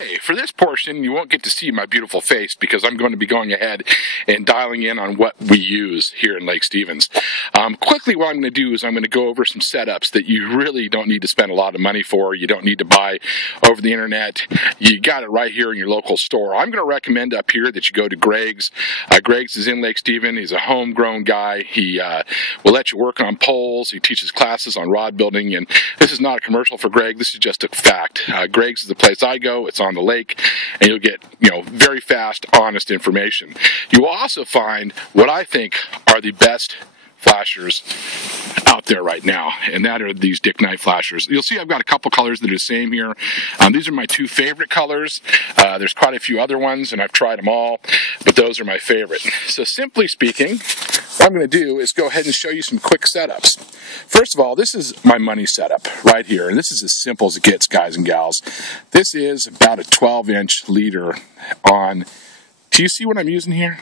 Hey, for this portion, you won't get to see my beautiful face because I'm going to be going ahead and dialing in on what we use here in Lake Stevens. Quickly, what I'm going to do is I'm going to go over some setups that you really don't need to spend a lot of money for. You don't need to buy over the internet. You got it right here in your local store. I'm going to recommend up here that you go to Greg's. Greg's is in Lake Stevens. He's a homegrown guy. He will let you work on poles. He teaches classes on rod building, and this is not a commercial for Greg. This is just a fact. Greg's is the place I go. It's on the lake, and you'll get, very fast, honest information. You will also find what I think are the best flashers out there right now, and that are these Dick Knight flashers. You'll see I've got a couple colors that are the same here. These are my two favorite colors. There's quite a few other ones, and I've tried them all, but those are my favorite. So simply speaking, what I'm going to do is go ahead and show you some quick setups. First of all, this is my money setup right here, and this is as simple as it gets, guys and gals. This is about a 12-inch leader on, do you see what I'm using here?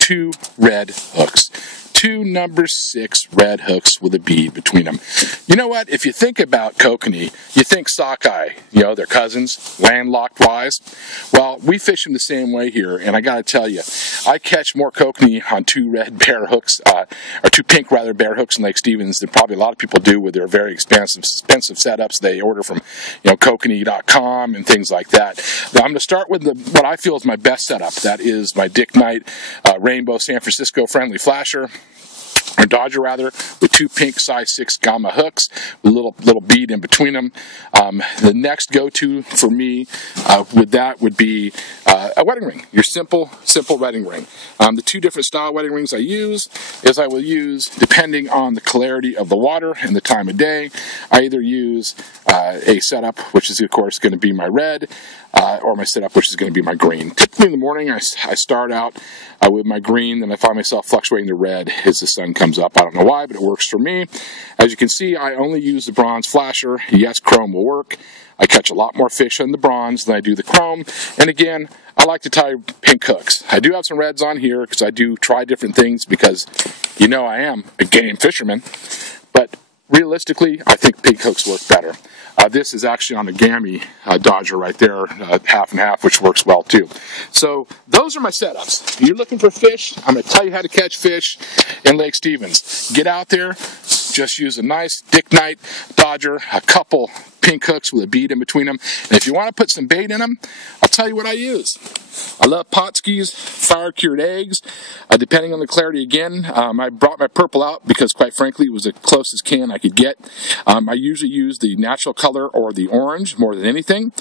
2 red hooks. 2 number 6 red hooks with a bead between them. You know what? If you think about kokanee, you think sockeye. They're cousins, landlocked-wise. Well, we fish them the same way here, and I got to tell you, I catch more kokanee on 2 red bear hooks, or 2 pink rather bear hooks in Lake Stevens than probably a lot of people do with their very expensive setups they order from, kokanee.com and things like that. Now, I'm going to start with what I feel is my best setup. That is my Dick Knight Rainbow San Francisco friendly flasher. Or Dodger rather, with 2 pink size 6 gamma hooks, with a little bead in between them. The next go-to for me with that would be a wedding ring, your simple wedding ring. The 2 different style wedding rings I use is I will use, depending on the clarity of the water and the time of day, I either use a setup, which is of course going to be my red, or my setup, which is going to be my green. Typically in the morning, I start out with my green, then I find myself fluctuating to red as the sun comes up. I don't know why, but it works for me. As you can see, I only use the bronze flasher. Yes, chrome will work. I catch a lot more fish on the bronze than I do the chrome. And again, I like to tie pink hooks. I do have some reds on here because I do try different things because, I am a game fisherman. But realistically, I think pink hooks work better. This is actually on a gammy Dodger right there, half and half, which works well too. So those are my setups. You're looking for fish, I'm going to tell you how to catch fish in Lake Stevens. Get out there, just use a nice Dick Knight Dodger, a couple pink hooks with a bead in between them. And if you want to put some bait in them, I'll tell you what I use. I love Potskis fire-cured eggs. Depending on the clarity again, I brought my purple out because quite frankly it was the closest can I could get. I usually use the natural color or the orange more than anything.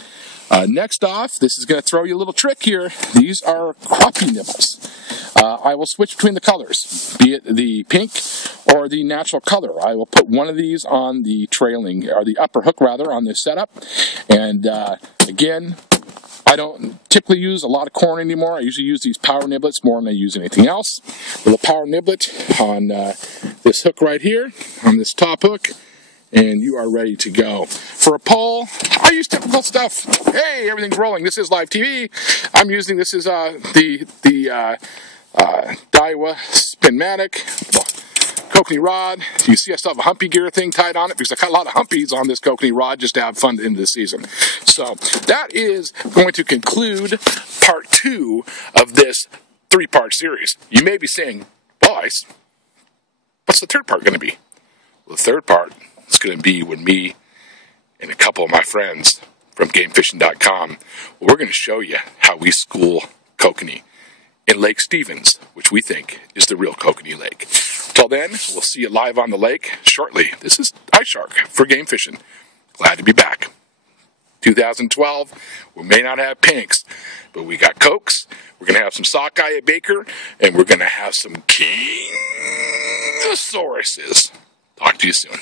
Next off, this is going to throw you a little trick here. These are crappie nibbles. I will switch between the colors, be it the pink or the natural color. I will put one of these on the trailing, or the upper hook rather, on this setup. And again, I don't typically use a lot of corn anymore. I usually use these power niblets more than I use anything else. With a power niblet on this hook right here, on this top hook, and you are ready to go. For a pole, I use typical stuff. Hey, everything's rolling. This is live TV. I'm using, this is the Daiwa Spinmatic kokanee rod. You see I still have a humpy gear thing tied on it because I got a lot of humpies on this kokanee rod just to have fun into the season. So that is going to conclude part 2 of this 3-part series. You may be saying, boys, what's the third part going to be? Well, the third part is going to be when me and a couple of my friends from GameFishing.com, we're going to show you how we school kokanee in Lake Stevens, which we think is the real kokanee lake. Till then, we'll see you live on the lake shortly. This is Ice Shark for Game Fishing. Glad to be back. 2012, we may not have pinks, but we got cokes, we're going to have some sockeye at Baker, and we're going to have some King Sauruses. Talk to you soon.